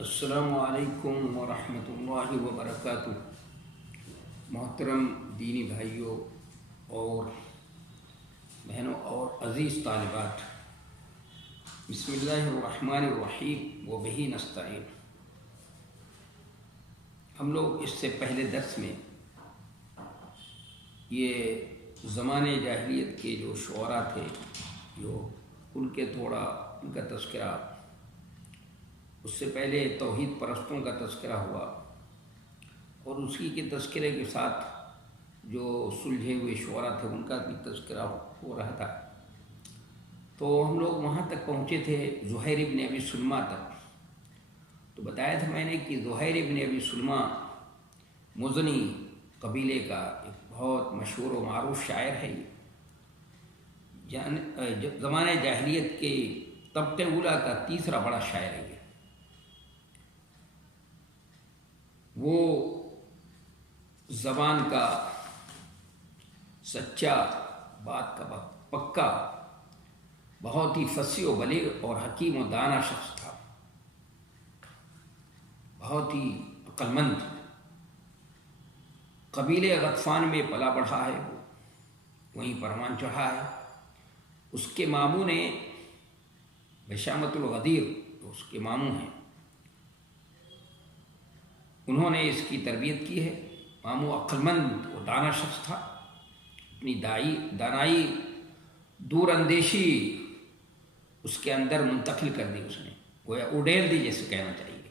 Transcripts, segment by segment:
السلام علیکم ورحمۃ اللہ وبرکاتہ۔ محترم دینی بھائیوں اور بہنوں اور عزیز طالبات، بسم اللہ الرحمن الرحیم وبہ نستعین۔ ہم لوگ اس سے پہلے درس میں یہ زمانے جاہلیت کے جو شعراء تھے، جو ان کا تذکرہ، اس سے پہلے توحید پرستوں کا تذکرہ ہوا اور اسی کے تذکرے کے ساتھ جو سلجھے ہوئے شعراء تھے ان کا بھی تذکرہ ہو رہا تھا۔ تو ہم لوگ وہاں تک پہنچے تھے زہیر ابن ابی سلمہ تک۔ تو بتایا تھا میں نے کہ زہیر ابن ابی سلمہ مزنی قبیلے کا ایک بہت مشہور و معروف شاعر ہے۔ یہ زمانے جاہلیت کے طبقے اولیٰ کا تیسرا بڑا شاعر ہے۔ وہ زبان کا سچا، بات کا پکا، بہت ہی فصیح و بلیغ اور حکیم و دانا شخص تھا، بہت ہی عقل مند۔ قبیلے غطفان میں پلا بڑھا ہے، وہ وہیں پروان چڑھا ہے۔ اس کے ماموں نے بشامت الغدیر، جو اس کے ماموں ہیں، انہوں نے اس کی تربیت کی ہے۔ ماموں عقل مند و دانا شخص تھا، اپنی دانائی، دور اندیشی اس کے اندر منتقل کر دی، اس نے گویا اڈیل دی جیسے کہنا چاہیے۔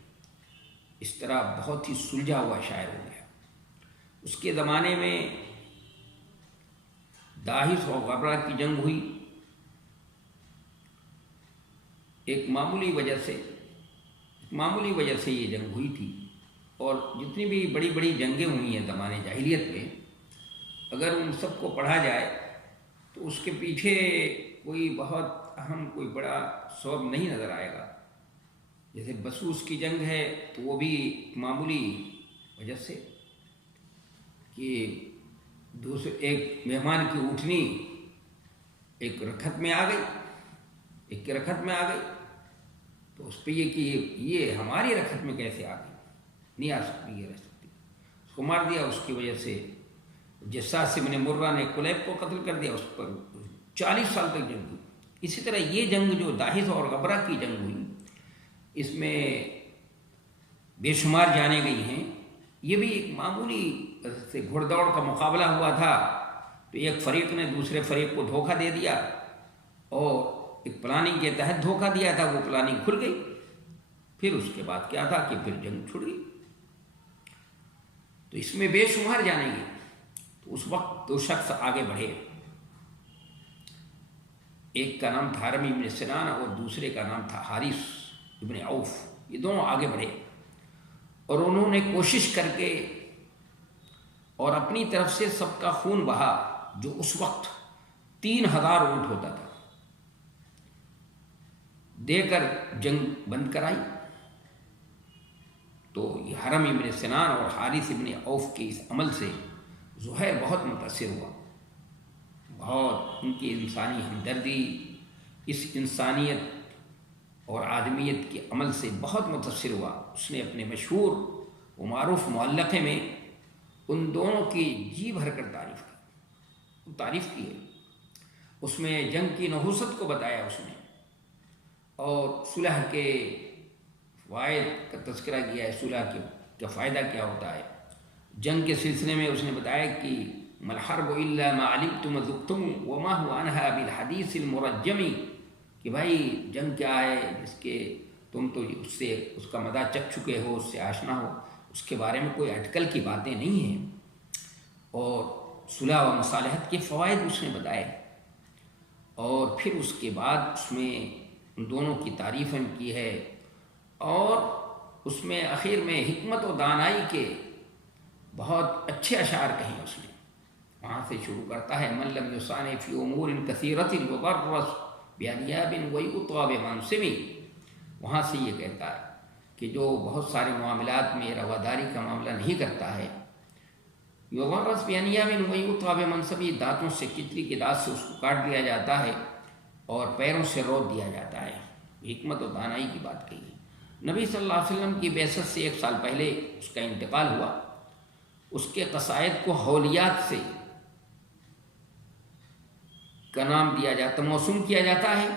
اس طرح بہت ہی سلجھا ہوا شاعر ہو گیا۔ اس کے زمانے میں داہس و غبرہ کی جنگ ہوئی، ایک معمولی وجہ سے یہ جنگ ہوئی تھی۔ اور جتنی بھی بڑی بڑی جنگیں ہوئی ہیں زمانے جاہلیت میں، اگر ان سب کو پڑھا جائے تو اس کے پیچھے کوئی بہت اہم، کوئی بڑا سبب نہیں نظر آئے گا۔ جیسے بسوس کی جنگ ہے تو وہ بھی معمولی وجہ سے کہ ایک مہمان کی اونٹنی ایک رکھت میں آ گئی، تو اس پہ یہ کہ یہ ہماری رکھت میں کیسے آ گئی، نہیں آ سکتی، یہ رہ سکتی، اس کو مار دیا۔ اس کی وجہ سے جساس ابن مرہ نے کلیب کو قتل کر دیا، اس پر 40 سال تک جنگ ہوئی۔ اسی طرح یہ جنگ جو داہس اور غبرہ کی جنگ ہوئی، اس میں بے شمار جانیں گئی ہیں۔ یہ بھی ایک معمولی سے گھڑ دوڑ کا مقابلہ ہوا تھا، تو ایک فریق نے دوسرے فریق کو دھوکہ دے دیا اور ایک پلاننگ کے تحت دھوکہ دیا تھا، وہ پلاننگ کھل گئی۔ پھر اس کے بعد کیا تھا کہ پھر جنگ چھڑ گئی۔ تو اس میں بے شمار جانیں گے۔ تو اس وقت دو شخص آگے بڑھے، ایک کا نام تھا حرم ابن سنان اور دوسرے کا نام تھا حارث ابن عوف۔ یہ دونوں آگے بڑھے اور انہوں نے کوشش کر کے اور اپنی طرف سے سب کا خون بہا، جو اس وقت 3000 اونٹ ہوتا تھا، دے کر جنگ بند کرائی۔ تو یہ حرم ابن سنان اور حارث ابن عوف کے اس عمل سے زہیر بہت متاثر ہوا، بہت ان کی انسانی ہمدردی، اس انسانیت اور آدمیت کے عمل سے بہت متاثر ہوا۔ اس نے اپنے مشہور و معروف معلقے میں ان دونوں کی جی بھر کر تعریف کی ہے۔ اس میں جنگ کی نحوست کو بتایا اس نے، اور صلح کے فوائد کا تذکرہ کیا ہے، صلح کا فائدہ کیا ہوتا ہے۔ جنگ کے سلسلے میں اس نے بتایا کہ مَلْحَرْبُ إِلَّا مَا عَلِمْتُمْ ذُقْتُمْ وَمَا هُوَ عَنْهَا بِالْحَدِيثِ الْمُرَجَّمِ، کہ بھائی جنگ کیا ہے جس کے تم تو اس کا مزہ چکھ چکے ہو، اس سے آشنا ہو، اس کے بارے میں کوئی اٹکل کی باتیں نہیں ہیں۔ اور صلح و مصالحت کے فوائد اس نے بتائے، اور پھر اس کے بعد اس میں ان دونوں کی تعریفیں کی ہے، اور اس میں آخر میں حکمت و دانائی کے بہت اچھے اشعار کہیں اس نے۔ وہاں سے شروع کرتا ہے من لم یصانع فی امور کثیرۃ یغرس بانیاب ویؤطی بمنصب۔ وہاں سے یہ کہتا ہے کہ جو بہت سارے معاملات میں رواداری کا معاملہ نہیں کرتا ہے، یغرس بانیاب ویؤطی بمنصب، دانتوں سے، کچلی کے دانت سے اس کو کاٹ دیا جاتا ہے اور پیروں سے روت دیا جاتا ہے۔ حکمت و دانائی کی بات کہی ہے۔ نبی صلی اللہ علیہ وسلم کی بعثت سے 1 سال پہلے اس کا انتقال ہوا۔ اس کے قصائد کو حولیات سے کا نام دیا جاتا، موسوم کیا جاتا ہے،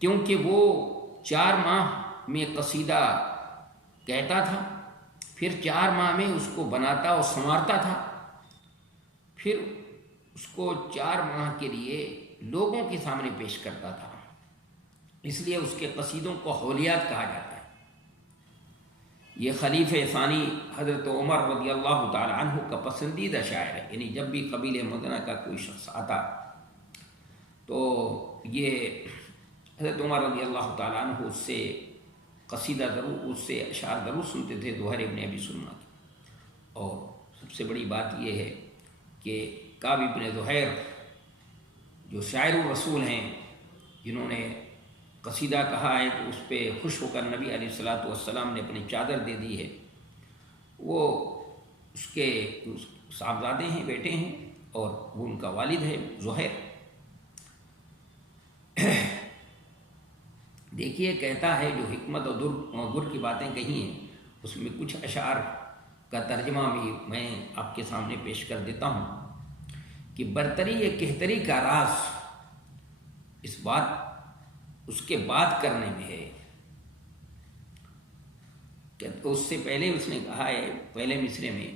کیونکہ وہ 4 ماہ میں قصیدہ کہتا تھا، پھر 4 ماہ میں اس کو بناتا اور سنوارتا تھا، پھر اس کو 4 ماہ کے لیے لوگوں کے سامنے پیش کرتا تھا، اس لیے اس کے قصیدوں کو حولیات کہا جاتا ہے۔ یہ خلیفہ ثانی حضرت عمر رضی اللہ تعالی عنہ کا پسندیدہ شاعر ہے، یعنی جب بھی قبیلہ مدنہ کا کوئی شخص آتا تو یہ حضرت عمر رضی اللہ تعالی عنہ اس سے قصیدہ ضرور، اس سے اشعار ضرور سنتے تھے، زہیر ابن ابی سلمہ کی۔ اور سب سے بڑی بات یہ ہے کہ کعب ابن زہیر جو شاعر الرسول ہیں، جنہوں نے قصیدہ کہا ہے کہ اس پہ خوش ہو کر نبی علیہ الصلوۃ والسلام نے اپنی چادر دے دی ہے، وہ اس کے صاحبزادے ہیں، بیٹے ہیں، اور وہ ان کا والد ہے زہیر۔ دیکھیے کہتا ہے جو حکمت اور گر کی باتیں کہی ہیں، اس میں کچھ اشعار کا ترجمہ بھی میں آپ کے سامنے پیش کر دیتا ہوں کہ برتری یہ کہتری کا راز اس کے بات کرنے میں ہے۔ کہ اس سے پہلے اس نے کہا ہے پہلے مصرے میں،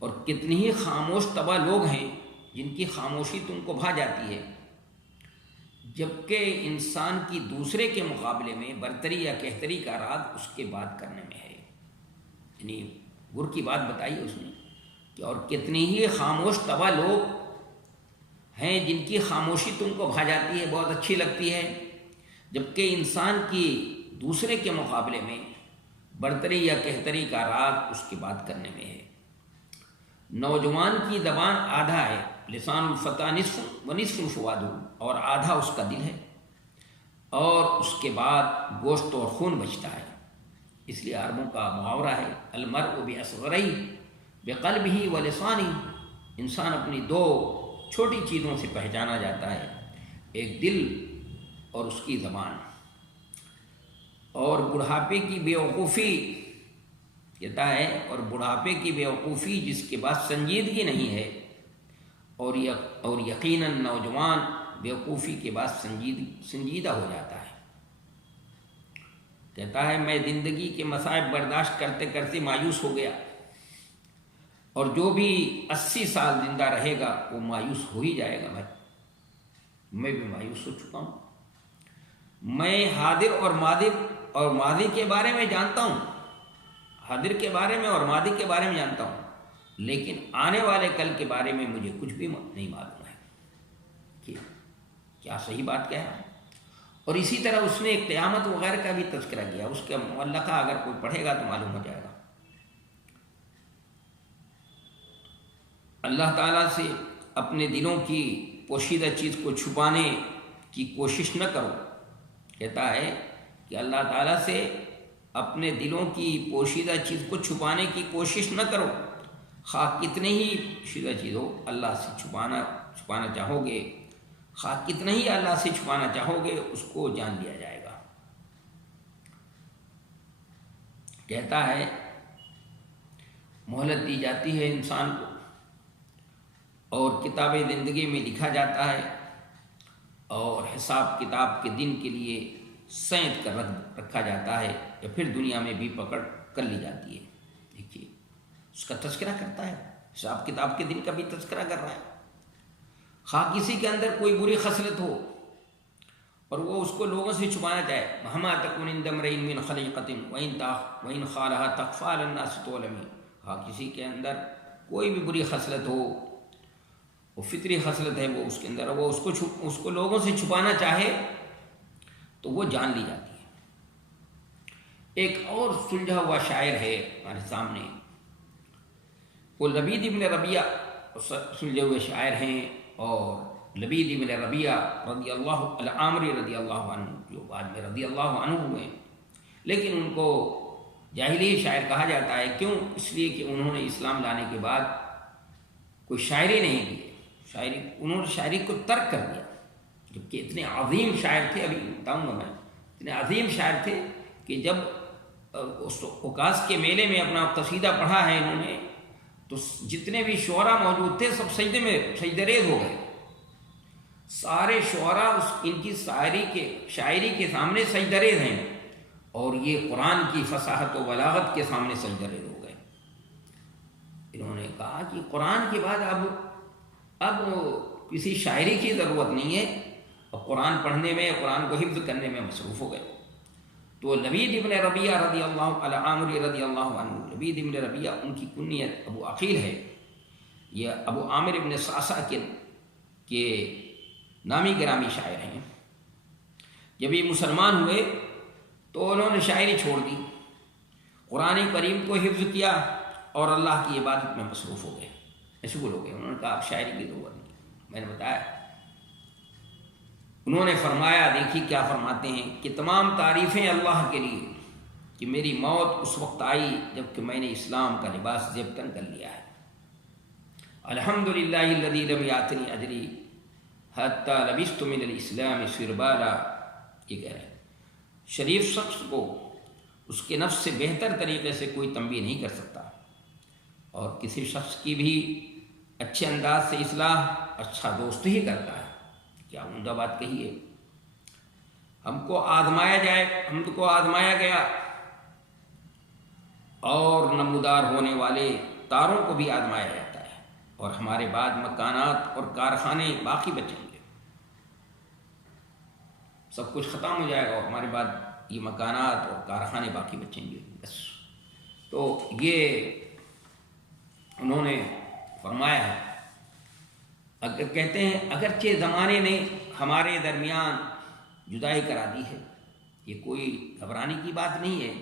اور کتنی ہی خاموش طبع لوگ ہیں جن کی خاموشی تم کو بھا جاتی ہے، جبکہ انسان کی دوسرے کے مقابلے میں برتری یا کہتری کا راز اس کے بات کرنے میں ہے۔ یعنی گر کی بات بتائی اس نے کہ اور کتنی ہی خاموش طبع لوگ ہیں جن کی خاموشی تم کو بھا جاتی ہے، بہت اچھی لگتی ہے، جبکہ انسان کی دوسرے کے مقابلے میں برتری یا کہتری کا راز اس کی بات کرنے میں ہے۔ نوجوان کی زبان آدھا ہے، لسان الفتیٰ نصف و نصف فؤادہ، اور آدھا اس کا دل ہے، اور اس کے بعد گوشت اور خون بچتا ہے۔ اس لیے عربوں کا محاورہ ہے المرء باصغرہ بقلبہ و لسانہ، انسان اپنی 2 چھوٹی چیزوں سے پہچانا جاتا ہے، ایک دل اور اس کی زبان۔ اور بڑھاپے کی بیوقوفی کہتا ہے، اور بڑھاپے کی بیوقوفی جس کے بعد سنجیدگی نہیں ہے، اور یقیناً نوجوان بیوقوفی کے بعد سنجیدہ ہو جاتا ہے۔ کہتا ہے میں زندگی کے مصائب برداشت کرتے کرتے مایوس ہو گیا، اور جو بھی 80 سال زندہ رہے گا وہ مایوس ہو ہی جائے گا۔ میں بھی مایوس ہو چکا ہوں۔ میں حاضر اور ماضی کے بارے میں جانتا ہوں، حاضر کے بارے میں اور ماضی کے بارے میں جانتا ہوں، لیکن آنے والے کل کے بارے میں مجھے کچھ بھی نہیں معلوم ہے کہ کیا صحیح بات کہہ رہا ہوں۔ اور اسی طرح اس نے قیامت وغیرہ کا بھی تذکرہ کیا، اس کا معلقہ اگر کوئی پڑھے گا تو معلوم ہو جائے گا۔ اللہ تعالیٰ سے اپنے دلوں کی پوشیدہ چیز کو چھپانے کی کوشش نہ کرو۔ کہتا ہے کہ اللہ تعالیٰ سے اپنے دلوں کی پوشیدہ چیز کو چھپانے کی کوشش نہ کرو، خواہ کتنے ہی پوشیدہ چیز ہو، اللہ سے چھپانا چاہو گے، خواہ کتنے ہی اللہ سے چھپانا چاہو گے، اس کو جان لیا جائے گا۔ کہتا ہے مہلت دی جاتی ہے انسان کو، اور کتاب زندگی میں لکھا جاتا ہے، اور حساب کتاب کے دن کے لیے سینت کر رکھا جاتا ہے، یا پھر دنیا میں بھی پکڑ کر لی جاتی ہے۔ دیکھیے اس کا تذکرہ کرتا ہے، حساب کتاب کے دن کا بھی تذکرہ کر رہا ہے۔ خواہ کسی کے اندر کوئی بری خصلت ہو اور وہ اس کو لوگوں سے چھپانا چاہے، مہما تکن عند امرئ من خلیقۃ وإن خالها تخفى على الناس تعلمی، خواہ کسی کے اندر کوئی بھی بری خصلت ہو، وہ فطری خصلت ہے وہ اس کے اندر، وہ اس کو لوگوں سے چھپانا چاہے تو وہ جان لی جاتی ہے۔ ایک اور سلجھا ہوا شاعر ہے ہمارے سامنے، وہ لبید ابن ربیعہ سلجھے ہوئے شاعر ہیں، اور لبید ابن ربیعہ رضی اللہ العامری رضی اللہ عنہ، جو بعد میں رضی اللہ عنہ ہوئے، لیکن ان کو جاہلی شاعر کہا جاتا ہے۔ کیوں؟ اس لیے کہ انہوں نے اسلام لانے کے بعد کوئی شاعری نہیں کی، انہوں نے شاعری کو ترک کر دیا، جبکہ اتنے عظیم شاعر تھے، ابھی بتاؤں گا میں، اتنے عظیم شاعر تھے کہ جب اس اوکاس کے میلے میں اپنا قصیدہ پڑھا ہے انہوں نے، تو جتنے بھی شعراء موجود تھے سب سجدے میں سجدہ ریز ہو گئے. سارے شعراء ان کی شاعری کے سامنے سجدہ ریز ہیں، اور یہ قرآن کی فصاحت و بلاغت کے سامنے سجدہ ریز ہو گئے. انہوں نے کہا کہ قرآن کے بعد اب کسی شاعری کی ضرورت نہیں ہے، اور قرآن پڑھنے میں، قرآن کو حفظ کرنے میں مصروف ہو گئے. تو لبید ابن ربیعہ رضی اللہ عنہ، عامر رضی اللہ عنہ، لبید ابن ربیعہ ان کی کنیت ابو عقیل ہے. یہ ابو عامر ابن صعصع کے نامی گرامی شاعر ہیں. جب یہ مسلمان ہوئے تو انہوں نے شاعری چھوڑ دی، قرآن کریم کو حفظ کیا اور اللہ کی عبادت میں مصروف ہو گئے، مشغول ہو گئے. انہوں نے کہا اب شاعری کی ضرورت نہیں. میں نے بتایا، انہوں نے فرمایا، دیکھیے کیا فرماتے ہیں کہ تمام تعریفیں اللہ کے لیے کہ میری موت اس وقت آئی جب کہ میں نے اسلام کا لباس زیب تن کر لیا ہے. الحمدللہ الذی لم یعطنی اجری حتی لبست من الاسلام سربالا. یہ کہہ رہے ہیں شریف شخص کو اس کے نفس سے بہتر طریقے سے کوئی تنبیہ نہیں کر سکتا، اور کسی شخص کی بھی اچھے انداز سے اصلاح اچھا دوست ہی کرتا ہے. کیا عمدہ بات کہی ہے. ہم کو آزمایا گیا، اور نمودار ہونے والے تاروں کو بھی آزمایا جاتا ہے، اور ہمارے بعد مکانات اور کارخانے باقی بچیں گے. سب کچھ ختم ہو جائے گا اور ہمارے بعد یہ مکانات اور کارخانے باقی بچیں گے بس. تو یہ انہوں نے فرمایا ہے. اگر کہتے ہیں اگرچہ زمانے نے ہمارے درمیان جدائی کرا دی ہے، یہ کوئی گھبرانے کی بات نہیں ہے،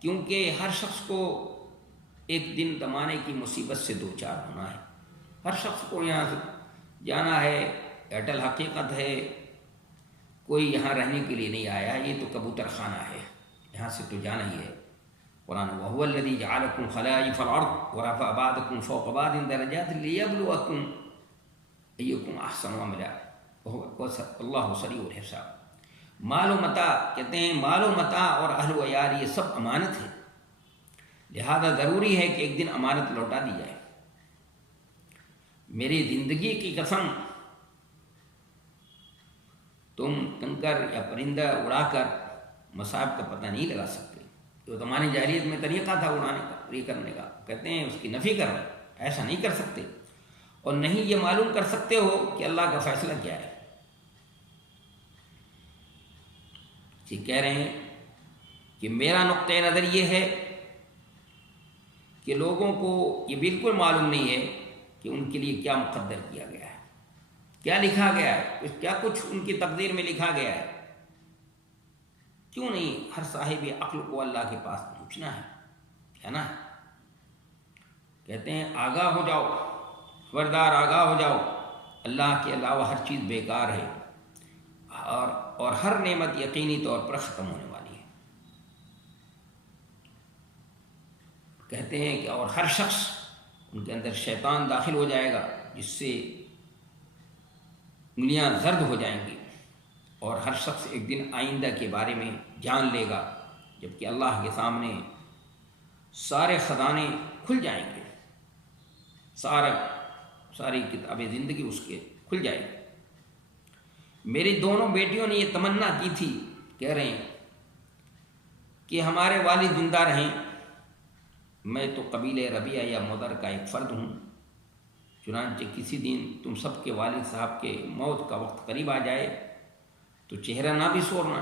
کیونکہ ہر شخص کو ایک دن زمانے کی مصیبت سے دوچار ہونا ہے. ہر شخص کو یہاں سے جانا ہے، اٹل حقیقت ہے. کوئی یہاں رہنے کے لیے نہیں آیا، یہ تو کبوتر خانہ ہے، یہاں سے تو جانا ہی ہے. قرآن وَهُوَ الَّذِي جَعَلَكُمْ خَلَائِفَ الْأَرْضِ وَرَفَعَ بَعْضَكُمْ فَوْقَ بَعْضٍ دَرَجَاتٍ لِيَبْلُوَكُمْ أَيُّكُمْ أَحْسَنُ عَمَلًا وَاللَّهُ سَرِيعُ الْحِسَابِ. مال و متاع، کہتے ہیں مال و متاع اور اہل و عیال یہ سب امانت ہے، لہذا ضروری ہے کہ ایک دن امانت لوٹا دی جائے. میری زندگی کی قسم، تم کنکر یا پرندہ اڑا کر مصائب کا پتہ نہیں لگا سکتے. تو زمانے جاہلیت میں طریقہ تھا اڑانے کا، یہ کرنے کا. کہتے ہیں اس کی نفی کر رہے، ایسا نہیں کر سکتے، اور نہیں یہ معلوم کر سکتے ہو کہ اللہ کا فیصلہ کیا ہے. کہہ رہے ہیں کہ میرا نقطۂ نظر یہ ہے کہ لوگوں کو یہ بالکل معلوم نہیں ہے کہ ان کے لیے کیا مقدر کیا گیا ہے، کیا لکھا گیا ہے، کیا کچھ ان کی تقدیر میں لکھا گیا ہے. کیوں نہیں ہر صاحب عقل کو اللہ کے پاس پوچھنا ہے نا. کہتے ہیں آگاہ ہو جاؤ، خبردار آگاہ ہو جاؤ، اللہ کے علاوہ ہر چیز بیکار ہے، اور ہر نعمت یقینی طور پر ختم ہونے والی ہے. کہتے ہیں کہ اور ہر شخص، ان کے اندر شیطان داخل ہو جائے گا جس سے انگلیاں زرد ہو جائیں گی، اور ہر شخص ایک دن آئندہ کے بارے میں جان لے گا، جبکہ اللہ کے سامنے سارے خزانے کھل جائیں گے، ساری کتاب زندگی اس کے کھل جائے گی. میری دونوں بیٹیوں نے یہ تمنا کی تھی، کہہ رہے ہیں کہ ہمارے والد زندہ رہیں. میں تو قبیلہ ربیعہ یا مدر کا ایک فرد ہوں، چنانچہ کسی دن تم سب کے والد صاحب کے موت کا وقت قریب آ جائے تو چہرہ نہ بھی سورنا،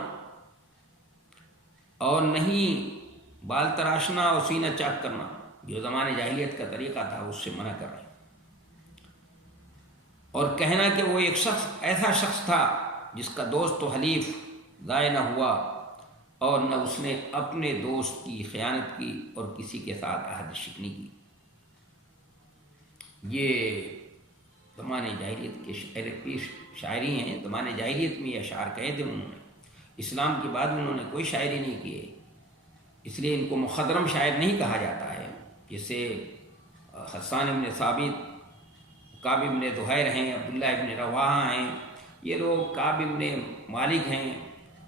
اور نہیں بال تراشنا اور سینہ چاک کرنا، جو زمانے جاہلیت کا طریقہ تھا اس سے منع کر رہے ہیں. اور کہنا کہ وہ ایک شخص ایسا شخص تھا جس کا دوست و حلیف ضائع نہ ہوا، اور نہ اس نے اپنے دوست کی خیانت کی اور کسی کے ساتھ عہد شکنی کی. یہ زمانے جاہلیت کی شاعری ہیں. زمانے جاہلیت میں یہ اشعار کہے تھے انہوں نے. اسلام کے بعد انہوں نے کوئی شاعری نہیں کی ہے، اس لیے ان کو مخضرم شاعر نہیں کہا جاتا ہے. جیسے حسان ابن ثابت، کعب ابن زہیر ہیں، عبداللہ ابن رواحہ ہیں، یہ لوگ کعب ابن مالک ہیں،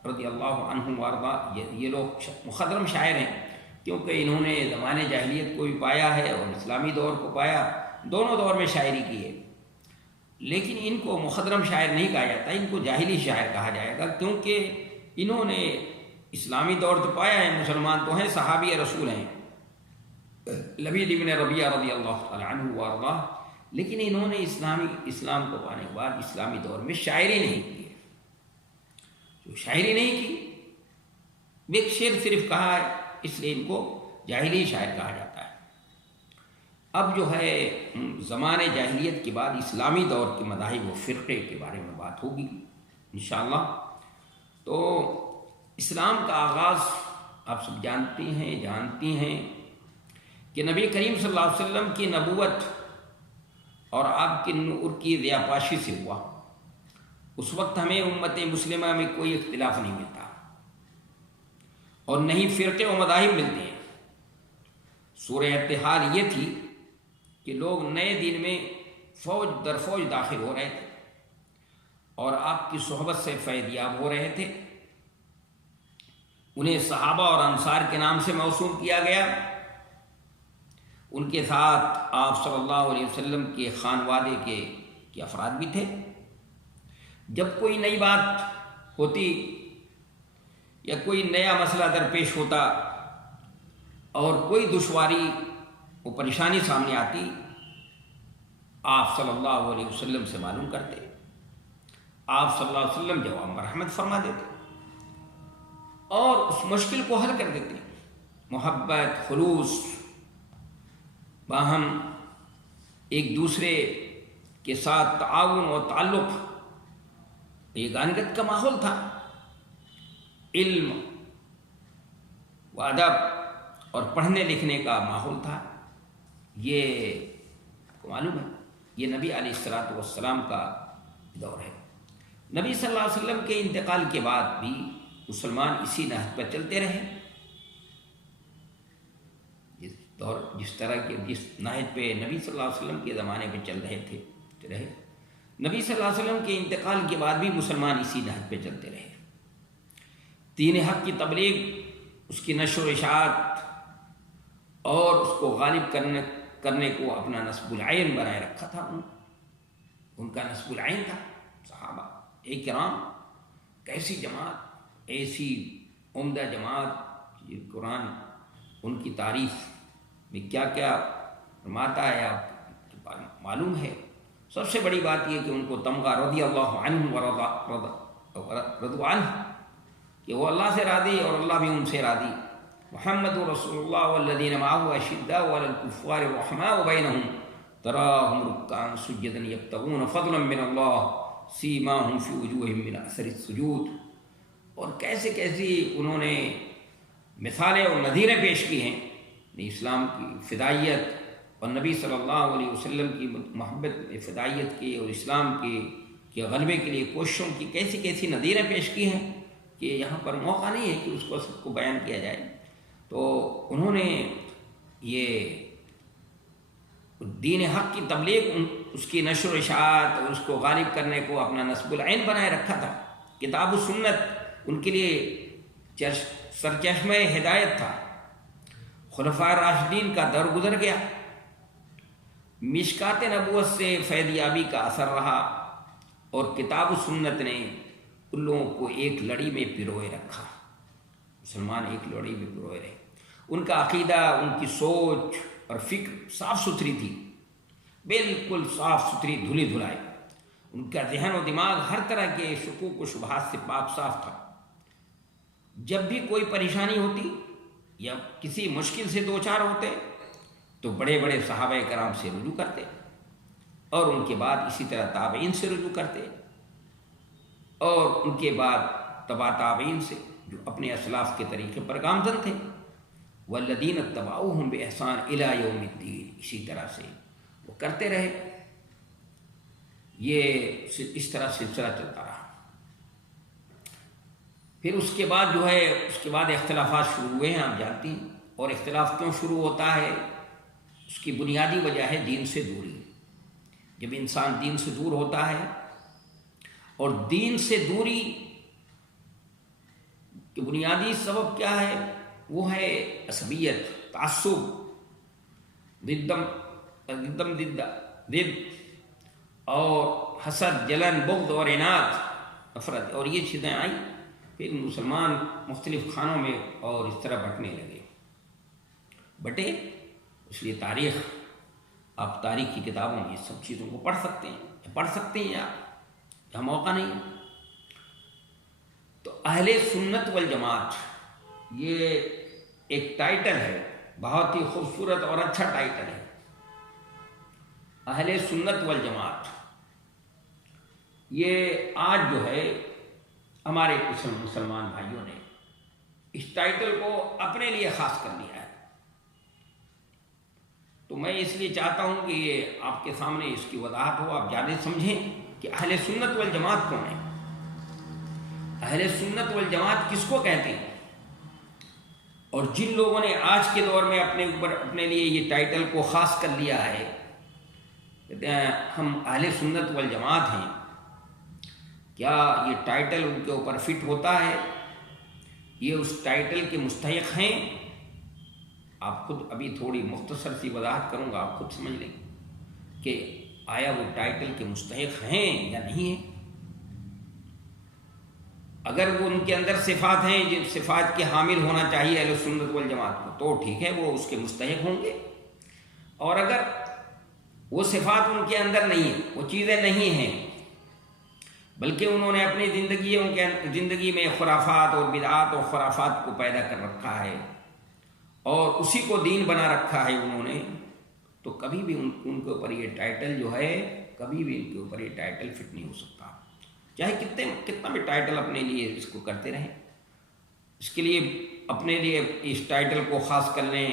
رضی اللہ عنہ وارضا، یہ لوگ مخضرم شاعر ہیں، کیونکہ انہوں نے زمانے جاہلیت کو بھی پایا ہے اور اسلامی دور کو پایا، دونوں دور میں شاعری کی ہے، لیکن ان کو مخضرم شاعر نہیں کہا جاتا، ان کو جاہلی شاعر کہا جائے گا، کیونکہ انہوں نے اسلامی دور تو پایا ہے، مسلمان تو ہیں، صحابی رسول ہیں لبید بن ربیعہ رضی اللہ تعالی عنہ وارضا، لیکن انہوں نے اسلام کو پانے کے بعد اسلامی دور میں شاعری نہیں کی ہے، جو شاعری نہیں کی، ایک شعر صرف کہا ہے، اس لیے ان کو جاہلی شاعر کہا جاتا ہے۔ اب جو ہے زمانے جاہلیت کے بعد اسلامی دور کے مذاہب و فرقے کے بارے میں بات ہوگی انشاءاللہ۔ تو اسلام کا آغاز آپ سب جانتی ہیں کہ نبی کریم صلی اللہ علیہ وسلم کی نبوت اور آپ کے نور کی ضیاءپاشی سے ہوا۔ اس وقت ہمیں امت مسلمہ میں کوئی اختلاف نہیں ملتا اور نہ ہی فرقے و مذاہب ملتے ہیں۔ صورتحال یہ تھی کہ لوگ نئے دین میں فوج در فوج داخل ہو رہے تھے اور آپ کی صحبت سے فیض یاب ہو رہے تھے۔ انہیں صحابہ اور انصار کے نام سے موسوم کیا گیا۔ ان کے ساتھ آپ صلی اللہ علیہ وسلم کے خانوادے کے افراد بھی تھے۔ جب کوئی نئی بات ہوتی یا کوئی نیا مسئلہ درپیش ہوتا اور کوئی دشواری و پریشانی سامنے آتی، آپ صلی اللہ علیہ وسلم سے معلوم کرتے، آپ صلی اللہ علیہ وسلم جواب مرحمت فرما دیتے اور اس مشکل کو حل کر دیتے۔ محبت، خلوص، باہم ایک دوسرے کے ساتھ تعاون و تعلق، یگانگت کا ماحول تھا، علم و ادب اور پڑھنے لکھنے کا ماحول تھا۔ یہ معلوم ہے یہ نبی علیہ الصلوۃ والسلام کا دور ہے۔ نبی صلی اللہ علیہ وسلم کے انتقال کے بعد بھی مسلمان اسی نہج پر چلتے رہے، جس طرح کے جس نہج پہ نبی صلی اللہ علیہ وسلم کے زمانے پہ چل رہے نبی صلی اللہ علیہ وسلم کے انتقال کے بعد بھی مسلمان اسی نہج پہ چلتے رہے۔ دین حق کی تبلیغ، اس کی نشر و اشاعت اور اس کو غالب کرنے کو اپنا نصب العین بنائے رکھا تھا۔ ان کا نصب العین تھا صحابہ کرام۔ کیسی جماعت، ایسی عمدہ جماعت، یہ قرآن ان کی تعریف میں کیا کیا فرماتا ہے آپ کو معلوم ہے۔ سب سے بڑی بات یہ کہ ان کو تمغہ رضی اللہ عنہ ورضوا عنہ، کہ وہ اللہ سے راضی اور اللہ بھی ان سے راضی۔ محمد رسول اللہ والذین معه اشداء علی الکفار رحماء بینہم تراہم رکعا سجدا یبتغون فضلا من اللہ سیماہم فی وجوہہم من اثر السجود۔ اور کیسی انہوں نے مثالیں اور نظیریں پیش کی ہیں اسلام کی فدائیت اور نبی صلی اللہ علیہ وسلم کی محبت فدائیت کی اور اسلام کے غلبے کے لیے کوششوں کی کیسی نظیریں پیش کی ہیں کہ یہاں پر موقع نہیں ہے کہ اس کو سب کو بیان کیا جائے۔ تو انہوں نے یہ دین حق کی تبلیغ، اس کی نشر و اشاعت اور اس کو غالب کرنے کو اپنا نصب العین بنائے رکھا تھا۔ کتاب و سنت ان کے لیے سرچشمہ ہدایت تھا۔ خلفائے راشدین کا دور گزر گیا، مشکات نبوت سے فیض یابی کا اثر رہا اور کتاب و سنت نے ان لوگوں کو ایک لڑی میں پروئے رکھا۔ مسلمان ایک لڑی میں پروئے رہے۔ ان کا عقیدہ، ان کی سوچ اور فکر صاف ستھری تھی، بالکل صاف ستھری، دھلی دھلائی۔ ان کا ذہن و دماغ ہر طرح کے شکوک و شبہات سے پاک صاف تھا۔ جب بھی کوئی پریشانی ہوتی یا کسی مشکل سے دوچار ہوتے تو بڑے بڑے صحابہ کرام سے رجوع کرتے اور ان کے بعد اسی طرح تابعین سے رجوع کرتے اور ان کے بعد تبع تابعین سے جو اپنے اسلاف کے طریقے پر گامزن تھے، والذین اتبعوہم بإحسان الی یوم الدین، اسی طرح سے وہ کرتے رہے۔ یہ اس طرح سلسلہ چلتا رہا۔ پھر اس کے بعد اختلافات شروع ہوئے ہیں، آپ جانتی ہیں۔ اور اختلاف کیوں شروع ہوتا ہے؟ اس کی بنیادی وجہ ہے دین سے دوری۔ جب انسان دین سے دور ہوتا ہے اور دین سے دوری کہ بنیادی سبب کیا ہے؟ وہ ہے عصبیت، تعصب، ضد اور حسد، جلن، بغض اور عناد، نفرت، اور یہ چیزیں آئیں، پھر مسلمان مختلف خانوں میں اور اس طرح بٹنے لگے، بٹے۔ اس لیے تاریخ، آپ تاریخ کی کتابوں میں اس سب چیزوں کو پڑھ سکتے ہیں یا موقع نہیں۔ تو اہل سنت والجماعت یہ ایک ٹائٹل ہے، بہت ہی خوبصورت اور اچھا ٹائٹل ہے، اہل سنت والجماعت۔ یہ آج جو ہے ہمارے کچھ مسلمان بھائیوں نے اس ٹائٹل کو اپنے لیے خاص کر لیا ہے۔ تو میں اس لیے چاہتا ہوں کہ یہ آپ کے سامنے اس کی وضاحت ہو، آپ زیادہ سمجھیں کہ اہل سنت والجماعت کون ہے، اہل سنت والجماعت کس کو کہتے ہیں۔ اور جن لوگوں نے آج کے دور میں اپنے لیے یہ ٹائٹل کو خاص کر لیا ہے، کہتے ہیں ہم اہل سنت والجماعت ہیں، کیا یہ ٹائٹل ان کے اوپر فٹ ہوتا ہے؟ یہ اس ٹائٹل کے مستحق ہیں؟ آپ خود ابھی تھوڑی مختصر سی وضاحت کروں گا، آپ خود سمجھ لیں کہ آیا وہ ٹائٹل کے مستحق ہیں یا نہیں ہیں۔ اگر وہ ان کے اندر صفات ہیں جن صفات کے حامل ہونا چاہیے اہل سنت والجماعت کو، تو ٹھیک ہے، وہ اس کے مستحق ہوں گے۔ اور اگر وہ صفات ان کے اندر نہیں ہیں، وہ چیزیں نہیں ہیں، بلکہ انہوں نے اپنی زندگی میں خرافات اور بدعات اور خرافات کو پیدا کر رکھا ہے اور اسی کو دین بنا رکھا ہے انہوں نے، تو کبھی بھی ان کے اوپر یہ ٹائٹل جو ہے، کبھی بھی ان کے اوپر یہ ٹائٹل فٹ نہیں ہو سکتا، چاہے کتنا بھی ٹائٹل اپنے لیے اس کو کرتے رہیں۔ اس کے لیے اپنے لیے اس ٹائٹل کو خاص کر لیں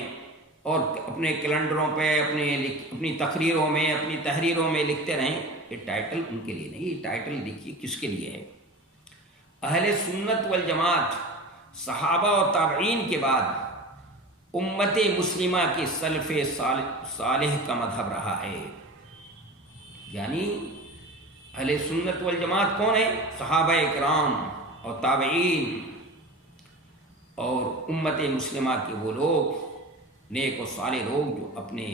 اور اپنے کیلنڈروں پہ، اپنی تقریروں میں، اپنی تحریروں میں لکھتے رہیں۔ یہ ٹائٹل ان کے لیے نہیں، یہ ٹائٹل دیکھیے کس کے لیے ہے۔ اہل سنت والجماعت صحابہ اور تابعین کے بعد امت مسلمہ کے سلف صالح کا مذہب رہا ہے۔ یعنی اہل سنت والجماعت کون ہے؟ صحابہ اکرام اور تابعین اور امت مسلمہ کے وہ لوگ، نیک و صالح لوگ جو اپنے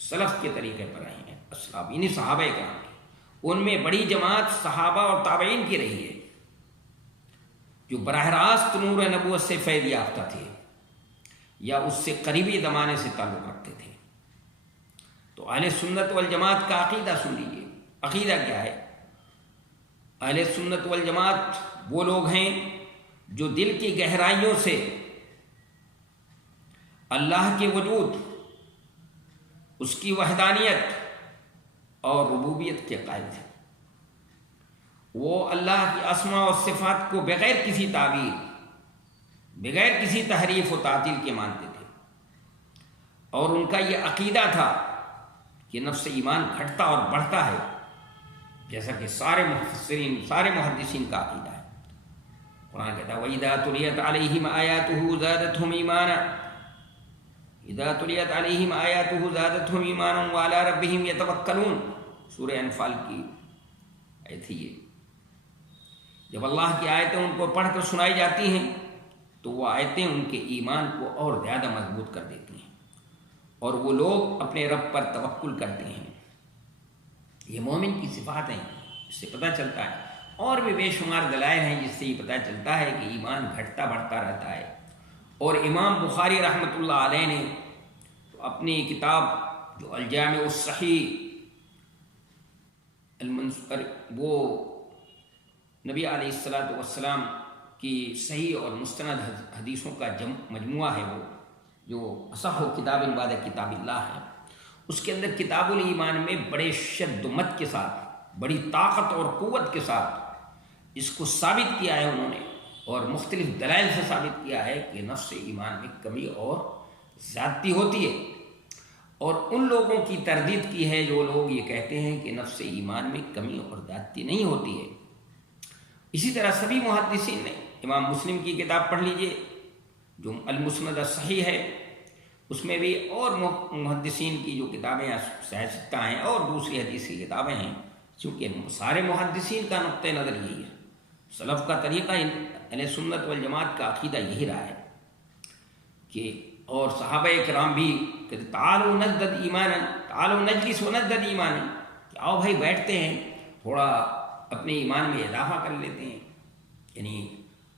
سلف کے طریقے پر رہے ہیں، اسلاف یعنی صحابہ اکرام کے، ان میں بڑی جماعت صحابہ اور تابعین کی رہی ہے، جو براہ راست نور نبوت سے فیض یافتہ تھے یا اس سے قریبی زمانے سے تعلق رکھتے تھے۔ تو اہل سنت والجماعت کا عقیدہ سن لیجیے۔ عقیدہ کیا ہے؟ اہل سنت والجماعت وہ لوگ ہیں جو دل کی گہرائیوں سے اللہ کے وجود، اس کی وحدانیت اور ربوبیت کے قائل تھے۔ وہ اللہ کی اسماء و صفات کو بغیر کسی تعبیر، بغیر کسی تحریف و تعطیل کے مانتے تھے، اور ان کا یہ عقیدہ تھا کہ نفس ایمان گھٹتا اور بڑھتا ہے، جیسا کہ سارے مفسرین، سارے محدثین کا عقیدہ ہے۔ قرآن کہتا ہے وَإِذَا تُلِيَتْ عَلَيْهِمْ آيَاتُهُ زَادَتْهُمْ إِيمَانًا اِذَا تُلِيَتْ عَلَيْهِمْ آيَاتُهُ زَادَتْهُمْ إِيمَانًا وَعَلَىٰ رَبِّهِمْ يَتَوَكَّلُونَ، سورہ انفال کی آیت ہے یہ۔ جب اللہ کی آیتیں ان کو پڑھ کر سنائی جاتی ہیں تو وہ آیتیں ان کے ایمان کو اور زیادہ مضبوط کر دیتی ہیں اور وہ لوگ اپنے رب پر توکل کرتے ہیں۔ یہ مومن کی صفات ہیں، اس سے پتہ چلتا ہے، اور بھی بے شمار دلائل ہیں جس سے یہ پتہ چلتا ہے کہ ایمان گھٹتا بڑھتا رہتا ہے۔ اور امام بخاری رحمۃ اللہ علیہ نے تو اپنی کتاب جو الجامع الصحیح وہ نبی علیہ الصلاۃ والسلام کی صحیح اور مستند حدیثوں کا مجموعہ ہے، وہ جو اصح کتاب بعد کتاب اللہ ہے، اس کے اندر کتاب الایمان میں بڑے شد و مت کے ساتھ، بڑی طاقت اور قوت کے ساتھ اس کو ثابت کیا ہے انہوں نے، اور مختلف دلائل سے ثابت کیا ہے کہ نفس ایمان میں کمی اور زیادتی ہوتی ہے، اور ان لوگوں کی تردید کی ہے جو لوگ یہ کہتے ہیں کہ نفس ایمان میں کمی اور زیادتی نہیں ہوتی ہے۔ اسی طرح سبھی محدثین نے، امام مسلم کی کتاب پڑھ لیجئے جو المسند الصحیح ہے، اس میں بھی، اور محدثین کی جو کتابیں سیاستہ ہیں اور دوسری حدیث کی کتابیں ہیں، چونکہ سارے محدثین کا نقطہ نظر یہی ہے، سلف کا طریقہ اہل سنت والجماعت کا عقیدہ یہی رہا ہے کہ، اور صحابہ کرام بھی کہ تعالوا نزدد ایمانا، تعالوا نجلس ونزدد ایمانا، کہ آؤ بھائی بیٹھتے ہیں تھوڑا اپنے ایمان میں اضافہ کر لیتے ہیں، یعنی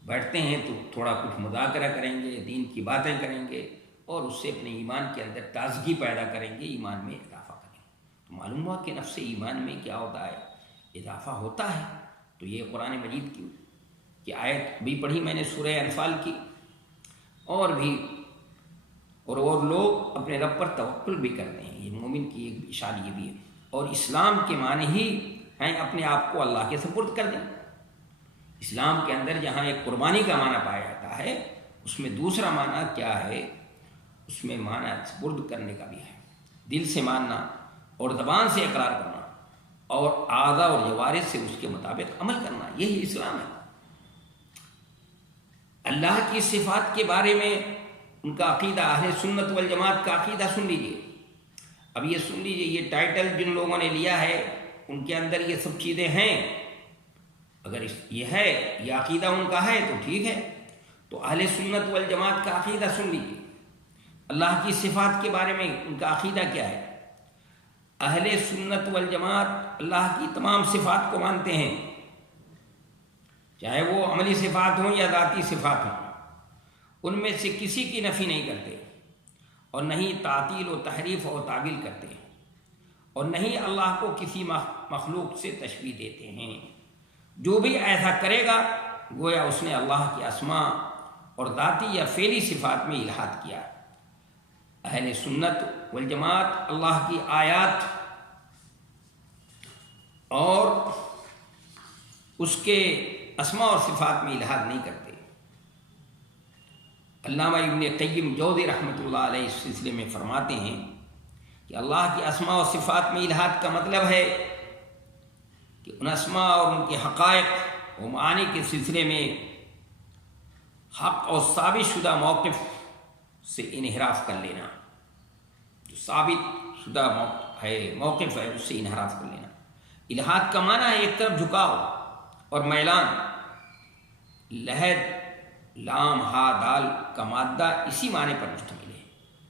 بیٹھتے ہیں تو تھوڑا کچھ مذاکرہ کریں گے، دین کی باتیں کریں گے، اور اس سے اپنے ایمان کے اندر تازگی پیدا کریں گے، ایمان میں اضافہ کریں گے۔ تو معلوم ہوا کہ نفس ایمان میں کیا ہوتا ہے، اضافہ ہوتا ہے۔ تو یہ قرآن مجید کی آیت بھی پڑھی میں نے سورہ انفال کی، اور بھی اور لوگ اپنے رب پر توکل بھی کرتے ہیں، یہ مومن کی ایک اشارہ یہ بھی ہے۔ اور اسلام کے معنی ہی ہیں اپنے آپ کو اللہ کے سپرد کر دیں۔ اسلام کے اندر جہاں ایک قربانی کا معنی پایا جاتا ہے، اس میں دوسرا معنی کیا ہے، اس میں معنی سپرد کرنے کا بھی ہے، دل سے ماننا اور زبان سے اقرار کرنا اور اعضاء اور جوارح سے اس کے مطابق عمل کرنا، یہی اسلام ہے۔ اللہ کی صفات کے بارے میں ان کا عقیدہ، اہل سنت والجماعت کا عقیدہ سن لیجئے۔ اب یہ سن لیجئے، یہ ٹائٹل جن لوگوں نے لیا ہے ان کے اندر یہ سب چیزیں ہیں۔ اگر یہ ہے، یہ عقیدہ ان کا ہے تو ٹھیک ہے، تو اہل سنت والجماعت کا عقیدہ سن لیجئے۔ اللہ کی صفات کے بارے میں ان کا عقیدہ کیا ہے؟ اہل سنت والجماعت اللہ کی تمام صفات کو مانتے ہیں، چاہے وہ عملی صفات ہوں یا ذاتی صفات ہوں، ان میں سے کسی کی نفی نہیں کرتے، اور نہیں تعطیل و تحریف و تعویل کرتے ہیں، اور نہیں اللہ کو کسی مخلوق سے تشبیہ دیتے ہیں۔ جو بھی ایسا کرے گا گویا اس نے اللہ کی اسماء اور ذاتی یا فعلی صفات میں الحاد کیا۔ اہل سنت والجماعت اللہ کی آیات اور اس کے اسماء اور صفات میں الحاد نہیں کرتے۔ علامہ ابن قیم جوزی رحمۃ اللہ علیہ اس سلسلے میں فرماتے ہیں کہ اللہ کی اسماء و صفات میں الحاد کا مطلب ہے کہ ان اسماء اور ان کے حقائق و معانی کے سلسلے میں حق اور ثابت شدہ موقف سے انحراف کر لینا، جو ثابت شدہ موقف ہے اس سے انحراف کر لینا۔ الحاد کا معنی ہے ایک طرف جھکاؤ اور میلان۔ لحد لام ہا دال کا مادہ اسی معنی پر مشتمل ہے،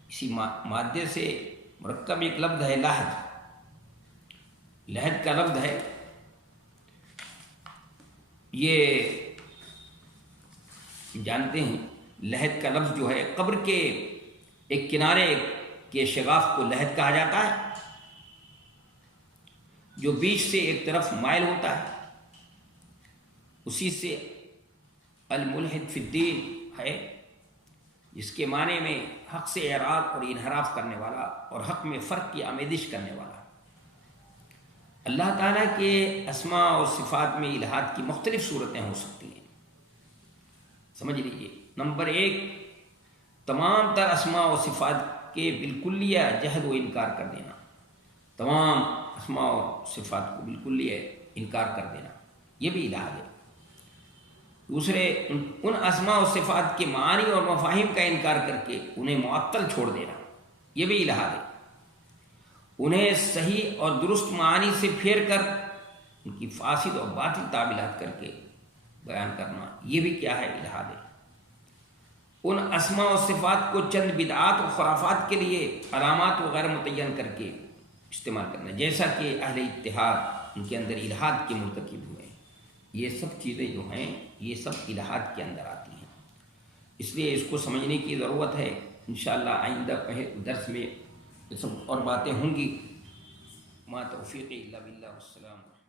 اسی مادے سے مرکب ایک لفظ ہے لحد، لحد کا لفظ ہے۔ یہ جانتے ہیں لحد کا لفظ جو ہے قبر کے ایک کنارے کے شگاف کو لحد کہا جاتا ہے، جو بیچ سے ایک طرف مائل ہوتا ہے، اسی سے الملحد فی الدین ہے، جس کے معنی میں حق سے اعراض اور انحراف کرنے والا اور حق میں فرق کی آمیزش کرنے والا۔ اللہ تعالیٰ کے اسماء اور صفات میں الحاد کی مختلف صورتیں ہو سکتی ہیں، سمجھ لیجئے۔ نمبر 1، تمام تر اسماء و صفات کے بالکلیہ جحد و انکار کر دینا، تمام اسماء و صفات کو بالکلیہ انکار کر دینا، یہ بھی الحاد ہے۔ دوسرے، ان اسماء و صفات کے معانی اور مفاہیم کا انکار کر کے انہیں معطل چھوڑ دینا، یہ بھی الحاد ہے۔ انہیں صحیح اور درست معانی سے پھیر کر ان کی فاسد اور باطل تعبیرات کر کے بیان کرنا، یہ بھی کیا ہے؟ الحاد ہے۔ ان اسماء و صفات کو چند بدعات و خرافات کے لیے علامات وغیرہ متعین کر کے استعمال کرنا، جیسا کہ اہل اتحاد ان کے اندر الحاد کے مرتکب ہوئے۔ یہ سب چیزیں جو ہیں یہ سب الحاد کے اندر آتی ہیں، اس لیے اس کو سمجھنے کی ضرورت ہے۔ انشاءاللہ آئندہ درس میں یہ سب اور باتیں ہوں گی۔ ما توفیقی الا باللہ، والسلام علیکم۔